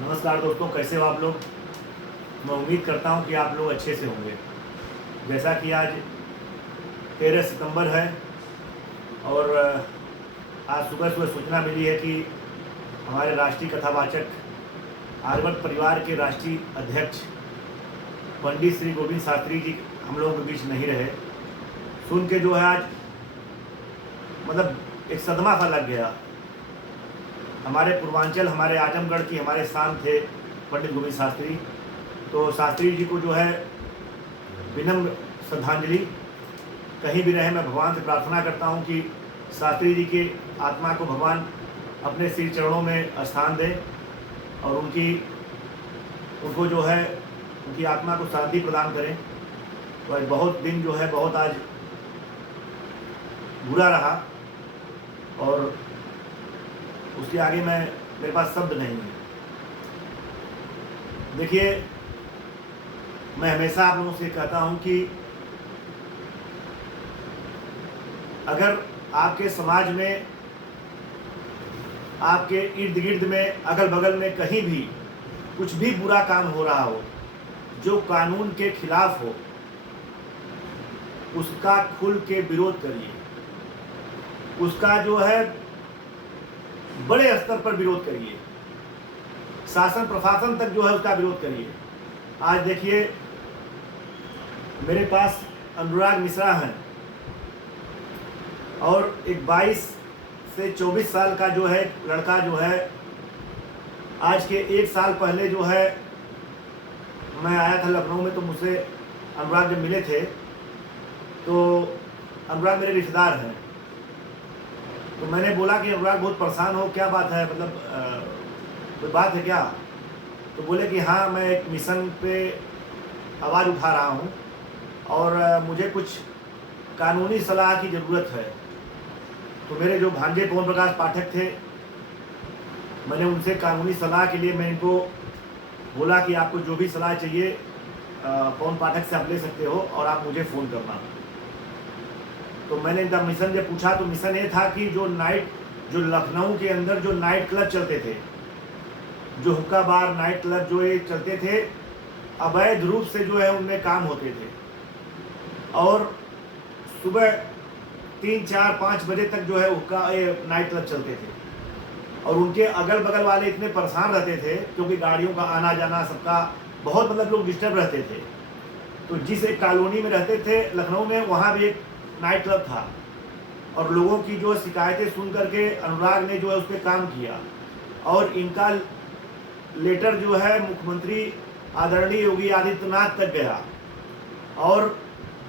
नमस्कार दोस्तों, कैसे हो आप लोग। मैं उम्मीद करता हूं कि आप लोग अच्छे से होंगे। जैसा कि आज 13 सितंबर है और आज सुबह सुबह सूचना मिली है कि हमारे राष्ट्रीय कथावाचक आर्यभट्ट परिवार के राष्ट्रीय अध्यक्ष पंडित श्री गोविंद शास्त्री जी हम लोगों के बीच नहीं रहे। सुन के जो है आज मतलब एक सदमा सा लग गया। हमारे पूर्वांचल, हमारे आजमगढ़ की हमारे शान थे पंडित गोविंद शास्त्री। तो शास्त्री जी को जो है विनम्र श्रद्धांजलि। कहीं भी रहे, मैं भगवान से प्रार्थना करता हूं कि शास्त्री जी की आत्मा को भगवान अपने श्री चरणों में स्थान दे और उनको जो है उनकी आत्मा को शांति प्रदान करें। तो आज बहुत दिन जो है बहुत आज बुरा रहा और उसके आगे मेरे पास शब्द नहीं है। देखिए, मैं हमेशा आप लोगों से कहता हूं कि अगर आपके समाज में, आपके इर्द गिर्द में, अगल बगल में कहीं भी कुछ भी बुरा काम हो रहा हो जो कानून के खिलाफ हो, उसका खुल के विरोध करिए। उसका जो है बड़े स्तर पर विरोध करिए। शासन प्रशासन तक जो है उसका विरोध करिए। आज देखिए, मेरे पास अनुराग मिश्रा हैं और एक 22 से 24 साल का जो है लड़का जो है, आज के 1 साल पहले जो है मैं आया था लखनऊ में, तो मुझसे अनुराग जब मिले थे तो अनुराग मेरे रिश्तेदार हैं। तो मैंने बोला कि अनुराग बहुत परेशान हो, क्या बात है, मतलब कोई बात है क्या। तो बोले कि हाँ, मैं एक मिशन पे आवाज़ उठा रहा हूँ और मुझे कुछ कानूनी सलाह की ज़रूरत है। तो मेरे जो भांजे पवन प्रकाश पाठक थे, मैंने उनसे कानूनी सलाह के लिए मैं इनको बोला कि आपको जो भी सलाह चाहिए पवन पाठक से आप ले सकते हो और आप मुझे फ़ोन करना। तो मैंने इनका मिशन जब पूछा तो मिशन ये था कि जो लखनऊ के अंदर जो नाइट क्लब चलते थे, जो हुक्का बार नाइट क्लब जो ये चलते थे, अवैध रूप से जो है उनमें काम होते थे और सुबह 3, 4, 5 बजे तक जो है हुक्का नाइट क्लब चलते थे और उनके अगल बगल वाले इतने परेशान रहते थे क्योंकि गाड़ियों का आना जाना सबका बहुत मतलब लोग डिस्टर्ब रहते थे। तो जिस एक कॉलोनी में रहते थे लखनऊ में, वहाँ भी एक नाइट क्लब था और लोगों की जो शिकायतें सुन करके अनुराग ने जो है उस पर काम किया और इनका लेटर जो है मुख्यमंत्री आदरणीय योगी आदित्यनाथ तक गया। और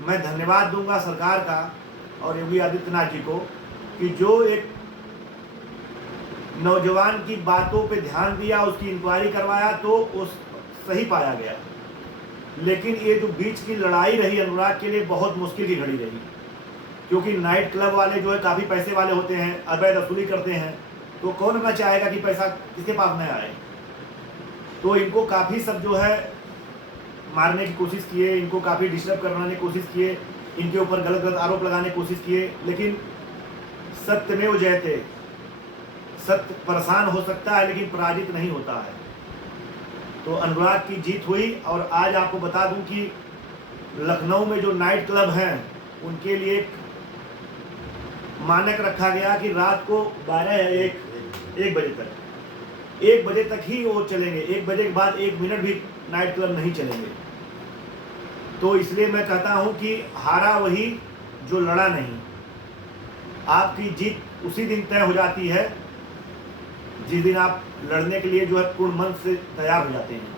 मैं धन्यवाद दूंगा सरकार का और योगी आदित्यनाथ जी को कि जो एक नौजवान की बातों पे ध्यान दिया, उसकी इंक्वायरी करवाया तो उस सही पाया गया। लेकिन ये जो बीच की लड़ाई रही अनुराग के लिए बहुत मुश्किल की घड़ी रही, क्योंकि नाइट क्लब वाले जो है काफ़ी पैसे वाले होते हैं, अवैध वसूली करते हैं। तो कौन अपना चाहेगा कि पैसा किसके पास न आए। तो इनको काफ़ी सब जो है मारने की कोशिश किए, इनको काफ़ी डिस्टर्ब करवाने की कोशिश किए, इनके ऊपर गलत गलत आरोप लगाने की कोशिश किए। लेकिन सत्यमेव जयते, सत्य परेशान हो सकता है लेकिन पराजित नहीं होता है। तो अनुराग की जीत हुई। और आज आपको बता दूं कि लखनऊ में जो नाइट क्लब हैं उनके लिए एक मानक रखा गया कि रात को 12 या 1 बजे तक ही वो चलेंगे। 1 बजे के बाद 1 मिनट भी नाइट क्लब नहीं चलेंगे। तो इसलिए मैं कहता हूं कि हारा वही जो लड़ा नहीं। आपकी जीत उसी दिन तय हो जाती है जिस दिन आप लड़ने के लिए जो है पूर्ण मन से तैयार हो जाते हैं,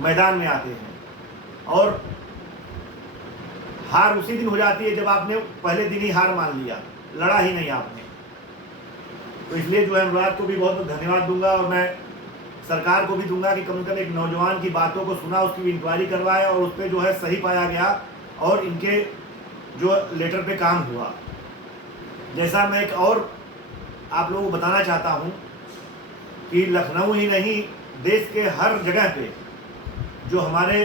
मैदान में आते हैं। और हार उसी दिन हो जाती है जब आपने पहले दिन ही हार मान लिया, लड़ा ही नहीं आपने। तो इसलिए जो है अनुराग को भी बहुत बहुत धन्यवाद दूंगा और मैं सरकार को भी दूंगा कि कम से कम एक नौजवान की बातों को सुना, उसकी इंक्वायरी करवाया और उस पर जो है सही पाया गया और इनके जो लेटर पे काम हुआ। जैसा मैं एक और आप लोगों को बताना चाहता हूं कि लखनऊ ही नहीं, देश के हर जगह पे जो हमारे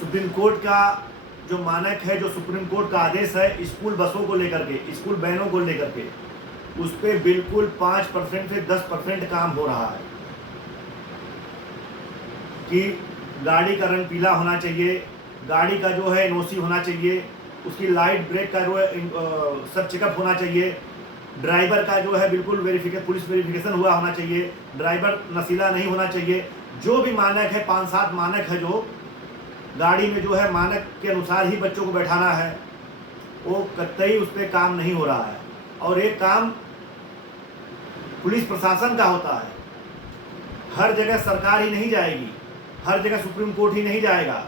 सुप्रीम कोर्ट का जो मानक है, जो सुप्रीम कोर्ट का आदेश है, स्कूल बसों को लेकर के, स्कूल वैनों को लेकर के, उस पर बिल्कुल 5% से 10% काम हो रहा है कि गाड़ी का रंग पीला होना चाहिए, गाड़ी का जो है एनओसी होना चाहिए, उसकी लाइट ब्रेक का जो है सब चेकअप होना चाहिए, ड्राइवर का जो है बिल्कुल पुलिस वेरिफिकेशन हुआ होना चाहिए, ड्राइवर नशीला नहीं होना चाहिए। जो भी मानक है 5-7 मानक है जो गाड़ी में जो है मानक के अनुसार ही बच्चों को बैठाना है, वो कतई उस पर काम नहीं हो रहा है। और एक काम पुलिस प्रशासन का होता है, हर जगह सरकार ही नहीं जाएगी, हर जगह सुप्रीम कोर्ट ही नहीं जाएगा,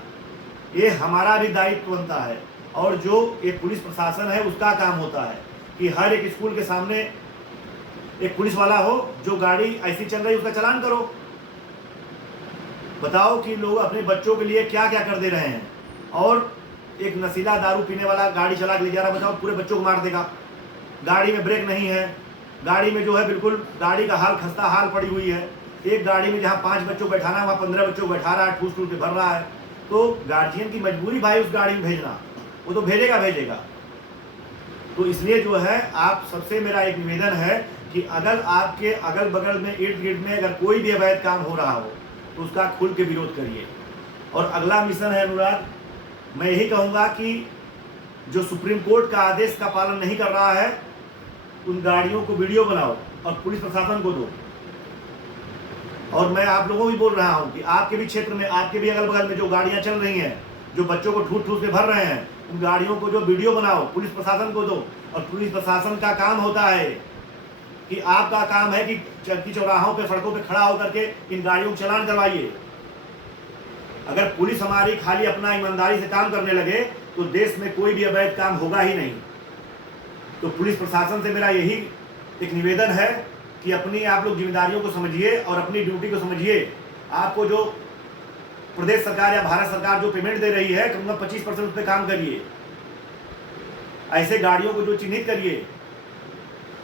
ये हमारा भी दायित्व बनता है। और जो एक पुलिस प्रशासन है उसका काम होता है कि हर एक स्कूल के सामने एक पुलिस वाला हो, जो गाड़ी ऐसी चल रही है उसका चालान करो। बताओ कि लोग अपने बच्चों के लिए क्या क्या कर दे रहे हैं। और एक नशीला दारू पीने वाला गाड़ी चला के ले जा रहा, बताओ पूरे बच्चों को मार देगा। गाड़ी में ब्रेक नहीं है, गाड़ी में जो है बिल्कुल गाड़ी का हाल खस्ता हाल पड़ी हुई है। एक गाड़ी में जहाँ 5 बच्चों को बैठाना है वहाँ 15 बच्चों को बैठा रहा है, ठूस ठूस के भर रहा है। तो गार्जियन की मजबूरी भाई उस गाड़ी में भेजना, वो तो भेजेगा। तो इसलिए जो है आप सबसे मेरा एक निवेदन है कि अगर आपके अगल बगल में इर्द गिर्द में अगर कोई भी अवैध काम हो रहा हो तो उसका खुल के विरोध करिए। और अगला मिशन है अनुराग, मैं यही कहूँगा कि जो सुप्रीम कोर्ट का आदेश का पालन नहीं कर रहा है उन गाड़ियों को वीडियो बनाओ और पुलिस प्रशासन को दो। और मैं आप लोगों को भी बोल रहा हूँ कि आपके भी क्षेत्र में, आपके भी अगल बगल में जो गाड़ियाँ चल रही हैं, जो बच्चों को ठूस ठूस के भर रहे हैं, उन गाड़ियों को जो वीडियो बनाओ, पुलिस प्रशासन को दो। और पुलिस प्रशासन का काम होता है कि आपका काम है कि चौकी चौराहों पे, सड़कों पे खड़ा होकर के इन गाड़ियों को चालान करवाइए। अगर पुलिस हमारी खाली अपना ईमानदारी से काम करने लगे तो देश में कोई भी अवैध काम होगा ही नहीं। तो पुलिस प्रशासन से मेरा यही एक निवेदन है कि अपनी आप लोग जिम्मेदारियों को समझिए और अपनी ड्यूटी को समझिए। आपको जो प्रदेश सरकार या भारत सरकार जो पेमेंट दे रही है, कम से कम 25% उस पर काम करिए। ऐसे गाड़ियों को जो चिन्हित करिए।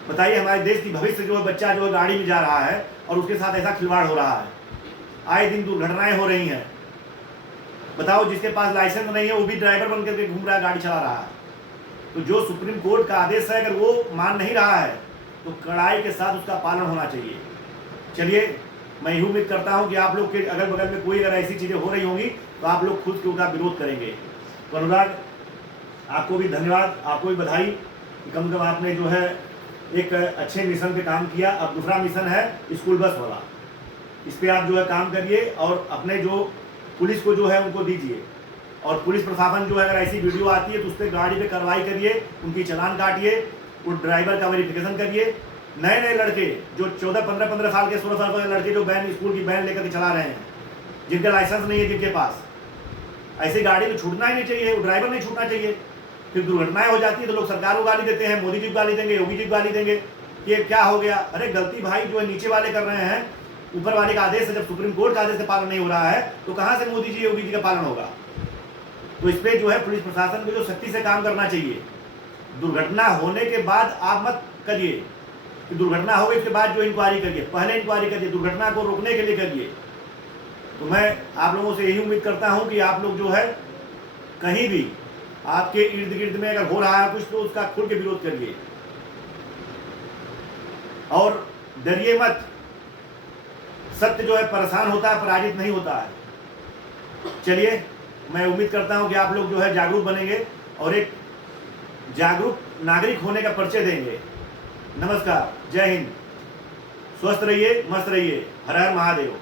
बताइए हमारे देश की भविष्य जो है बच्चा जो है गाड़ी में जा रहा है और उसके साथ ऐसा खिलवाड़ हो रहा है, आए दिन दुर्घटनाएं हो रही हैं। बताओ जिसके पास लाइसेंस नहीं है वो भी ड्राइवर बन करके घूम रहा है, गाड़ी चला रहा है। तो जो सुप्रीम कोर्ट का आदेश है अगर वो मान नहीं रहा है तो कड़ाई के साथ उसका पालन होना चाहिए। चलिए, मैं यही उम्मीद करता हूं कि आप लोग के अगल बगल में कोई अगर ऐसी चीज़ें हो रही होंगी तो आप लोग खुद के उनका विरोध करेंगे। तो अनुराग, आपको भी धन्यवाद, आपको भी बधाई कि कम से कम आपने जो है एक अच्छे मिशन पे काम किया। अब दूसरा मिशन है स्कूल बस वाला, इस पर आप जो है काम करिए और अपने जो पुलिस को जो है उनको दीजिए। और पुलिस प्रशासन जो है अगर ऐसी वीडियो आती है तो उस पर गाड़ी पे कार्रवाई करिए, उनकी चालान काटिए, उस ड्राइवर का वेरिफिकेशन करिए। नए लड़के जो 14-15 साल के 16 साल के लड़के जो स्कूल की वैन लेकर के चला रहे हैं, जिनका लाइसेंस नहीं है, जिनके पास, ऐसी गाड़ी में छूटना ही नहीं चाहिए, वो ड्राइवर नहीं छूटना चाहिए। फिर दुर्घटनाएं हो जाती है तो लोग सरकार को गाली देते हैं, मोदी जी को गाली देंगे, योगी जी को गाली देंगे, ये क्या हो गया। अरे गलती भाई जो है नीचे वाले कर रहे हैं, ऊपर वाले का आदेश है। जब सुप्रीम कोर्ट का आदेश का पालन नहीं हो रहा है तो कहाँ से मोदी जी योगी जी का पालन होगा। तो इस पर जो है पुलिस प्रशासन को जो सख्ती से काम करना चाहिए। दुर्घटना होने के बाद आप मत करिए कि दुर्घटना हो गई उसके बाद जो इंक्वायरी करिए, पहले इंक्वायरी करिए, दुर्घटना को रोकने के लिए करिए। तो मैं आप लोगों से यही उम्मीद करता हूं कि आप लोग जो है कहीं भी आपके इर्द गिर्द में अगर हो रहा है कुछ तो उसका खुल के विरोध करिए और डरिए मत। सत्य जो है परेशान होता है, पराजित नहीं होता है। चलिए, मैं उम्मीद करता हूं कि आप लोग जो है जागरूक बनेंगे और एक जागरूक नागरिक होने का परिचय देंगे। नमस्कार, जय हिंद, स्वस्थ रहिए, मस्त रहिए, हर हर महादेव।